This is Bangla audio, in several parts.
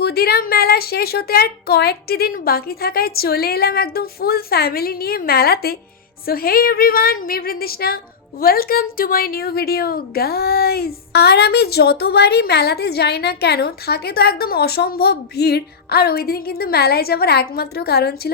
ক্ষুদিরাম মেলা শেষ হতে আর কয়েকটি দিন বাকি থাকায় চলে এলাম একদম ফুল ফ্যামিলি নিয়ে মেলাতে। So hey everyone, me Brindishna, welcome to my new video guys. আর আমি যতবারই মেলাতে যাই না কেন, থাকে তো একদম অসম্ভব ভিড়। আর ওই দিন কিন্তু মেলায় যাওয়ার একমাত্র কারণ ছিল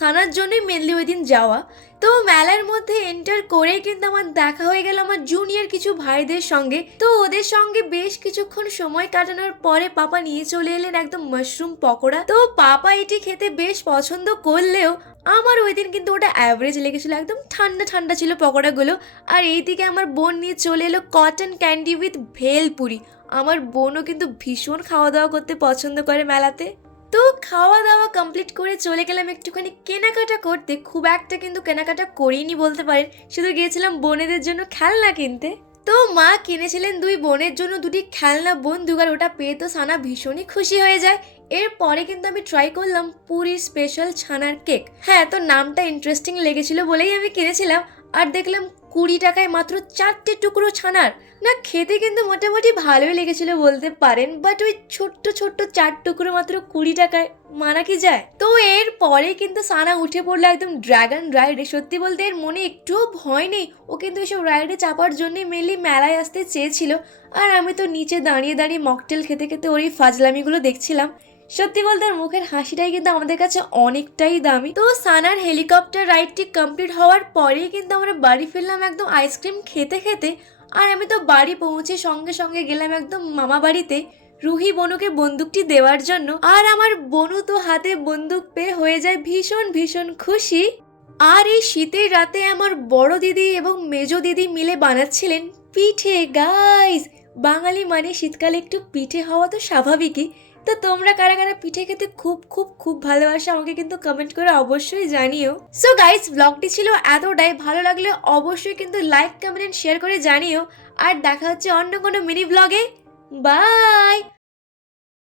সানার জন্যই মেনলি ওই দিন যাওয়া। তো মেলার মধ্যে এন্টার করেই কিন্তু আমার দেখা হয়ে গেল আমার জুনিয়র কিছু ভাইদের সঙ্গে। তো ওদের সঙ্গে বেশ কিছুক্ষণ সময় কাটানোর পরে পাপা নিয়ে চলে এলেন একদম মাশরুম পকোড়া। তো পাপা এটি খেতে বেশ পছন্দ করলেও আমার ওই দিন কিন্তু ওটা অ্যাভারেজ লেগেছিল, একদম ঠান্ডা ঠান্ডা ছিল পকোড়াগুলো। আর এইদিকে আমার বোন নিয়ে চলে এলো কটন ক্যান্ডি উইথ ভেলপুরি। আমার বোনও কিন্তু ভীষণ খাওয়া দাওয়া করতে পছন্দ করে মেলাতে। তো খাওয়া দাওয়া কমপ্লিট করে চলে গেলাম একটুখানি কেনাকাটা করতে। খুব একটা কিন্তু কেনাকাটা করিনি বলতে পারেন, শুধু গিয়েছিলাম বোনেদের জন্য খেলনা কিনতে। তো মা কিনেছিলেন দুই বোনের জন্য দুটি খেলনা বন্দুক, আর ওটা পেয়ে তো সানা ভীষণই খুশি হয়ে যায়। এরপরে কিন্তু আমি ট্রাই করলাম পুরীর স্পেশাল ছানার কেক। হ্যাঁ, তো নামটা ইন্টারেস্টিং লেগেছিল বলেই আমি কিনেছিলাম। আর দেখলাম 20 টাকায় মাত্র 4টে টুকরো ছানার। না, খেতে কিন্তু মোটামুটি ভালোই লেগেছিল বলতে পারেন, বাট ওই ছোট্ট ছোট্ট 4 টুকরো মাত্র 20 টাকায় মানা কি যায়। তো এর পরে কিন্তু সানা উঠে পড়লো একদম ড্রাগন রাইডে। সত্যি বলতে এর মনে একটুও ভয় নেই, ও কিন্তু এসব রাইডে চাপার জন্যই মেনলি মেলায় আসতে চেয়েছিল। আর আমি তো নিচে দাঁড়িয়ে দাঁড়িয়ে মকটেল খেতে খেতে ওর এই ফাজলামিগুলো দেখছিলাম। সত্যি বলতে ওর মুখের হাসিটাই কিন্তু আমাদের কাছে অনেকটাই দামি। তো সানার হেলিকপ্টার রাইডটি কমপ্লিট হওয়ার পরেই কিন্তু আমরা বাড়ি ফিরলাম একদম আইসক্রিম খেতে খেতে। আর আমি তো বাড়ি পৌঁছে সঙ্গে সঙ্গে গেলাম একদম মামা বাড়িতে রুহি বনুকে বন্দুকটি দেওয়ার জন্য। আর আমার বনু তো হাতে বন্দুক পেয়ে হয়ে যায় ভীষণ ভীষণ খুশি। আর এই শীতের রাতে আমার বড় দিদি এবং মেজো দিদি মিলে বানাচ্ছিলেন পিঠে। গাইস, বাঙালি মানে শীতকালে একটু পিঠে হওয়া তো স্বাভাবিকই। তো তোমরা কারা কারা পিঠে খেতে খুব খুব খুব ভালোবাসো আমাকে কিন্তু কমেন্ট করে অবশ্যই জানিও। সো গাইস, ব্লগটি ছিল এতটাই। ভালো লাগলে অবশ্যই কিন্তু লাইক, কমেন্ট, শেয়ার করে জানিও। আর দেখা হচ্ছে অন্য কোনো মিনি ব্লগে। বাই।